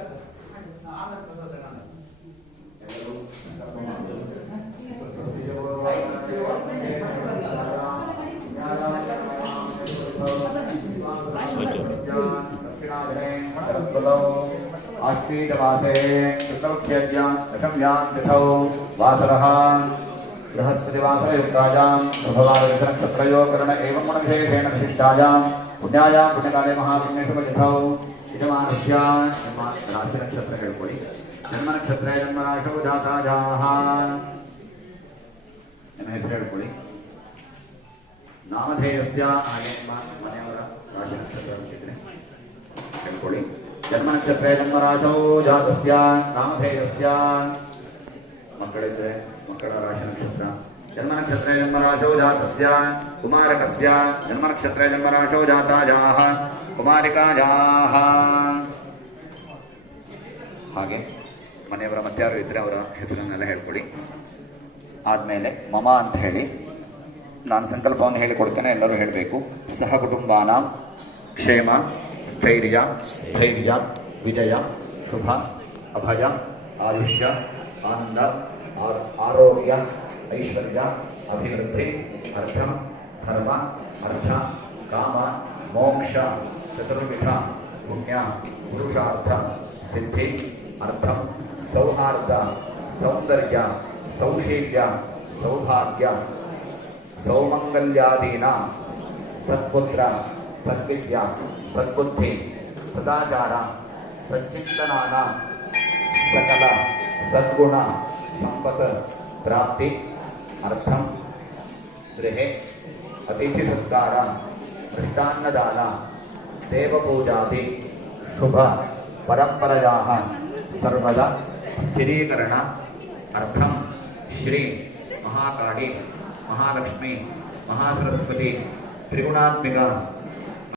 ಆಮೇಲೆ ಪ್ರಸಾದ ತಗೊಂಡ आष्टीटमासे कृतवक्षेद्यां दशम्यां तिथौ वासरः बृहस्पतिवासरयुक्तायां शुभवारनक्षत्रयोकरण एवं गुणविशेषेण विशिष्टायां पुण्यायां पुण्यकाले महापुण्यशुभतिथौ यजमानस्य राशिनक्षत्र ಹೇಳ್ಕೊಳ್ಳಿ ಜನ್ಮನಕ್ಷತ್ರ ಜನ್ಮರಾಶೌ ಜಾತಾಯಾಃ ನಿಮ್ಮ ಹೆಸರು ಹೇಳ್ಕೊಳ್ಳಿ ನಾಮಧೇಯಸ್ಯ ಹಾಗೆ ನಿಮ್ಮ ಮನೆಯವರ ರಾಶಿನಕ್ಷತ್ರ ಹೇಳ್ಕೊಳ್ಳಿ ಜನ್ಮನಕ್ಷತ್ರ ಜನ್ಮರಾಶೌ ಜಾತಸ್ಯ ನಾಮಧೇಯಸ್ಯ ಮಕ್ಕಳಿದ್ರೆ ಮಕ್ಕಳ ರಾಶಿ ನಕ್ಷತ್ರ ಜನ್ಮನಕ್ಷತ್ರ ಜನ್ಮರಾಶೌ ಜಾತಸ್ಯ ಕುಮಾರಕಸ್ಯ ಜನ್ಮನಕ್ಷತ್ರ ಜನ್ಮರಾಶೌ ಜಾತಾಯಾಃ ಕುಮಾರಿಕಾಯಾಃ ಹಾಗೆ ಮನೆಯವರ ಮತ್ತಾರು ಇದ್ರೆ ಅವರ ಹೆಸರನ್ನೆಲ್ಲ ಹೇಳ್ಕೊಡಿ. ಆದಮೇಲೆ ಮಮ ಅಂತ ಹೇಳಿ ನಾನು ಸಂಕಲ್ಪವನ್ನು ಹೇಳಿಕೊಡ್ತೇನೆ, ಎಲ್ಲರೂ ಹೇಳಬೇಕು. ಸಹ ಕುಟುಂಬಾನಾಂ ಕ್ಷೇಮ ಸ್ಥೈರ್ಯ ಧೈರ್ಯ ವಿಜಯ ಶುಭ ಅಭಯ ಆಯುಷ್ಯ ಆನಂದ ಆರೋಗ್ಯ ಐಶ್ವರ್ಯ ಅಭಿವೃದ್ಧಿ ಅರ್ಥ ಧರ್ಮ ಅರ್ಥ ಕಾಮ ಮೋಕ್ಷ ಚತುರ್ವಿಧ ಪುಣ್ಯ ಪುರುಷಾರ್ಥ ಸಿದ್ಧಿ ಅರ್ಥ ಸೌಹಾರ್ದ ಸೌಂದರ್ಯ ಸೌಶೀಲ್ಯ ಸೌಭಾಗ್ಯ ಸೌಮಂಗಲ್ಯಾದೀನ ಸತ್ಪುತ್ರ ಸದ್ವಿದ್ಯ ಸದ್ಬುದ್ಧಿ ಸದಾಚಾರ ಸಚ್ಚಿಂತನಾನ ಸಕಲ ಸದ್ಗುಣ ಸಂಪತ್ ಪ್ರಾಪ್ತಿ ಅರ್ಥಂ ಗೃಹೆ ಅತಿಥಿ ಸತ್ಕಾರ ಮೃಷ್ಟಾನ್ನದಾನ ದೇವಪೂಜಾದಿ ಶುಭ ಪರಂಪರೆಯಾಃ ಸರ್ವದ ಸ್ಥಿರೀಕರಣ ಅರ್ಥಂ ಶ್ರೀ ಮಹಾಕಾಳಿ ಮಹಾಲಕ್ಷ್ಮಿ ಮಹಾಸರಸ್ವತಿ ತ್ರಿಗುಣಾತ್ಮಿಕ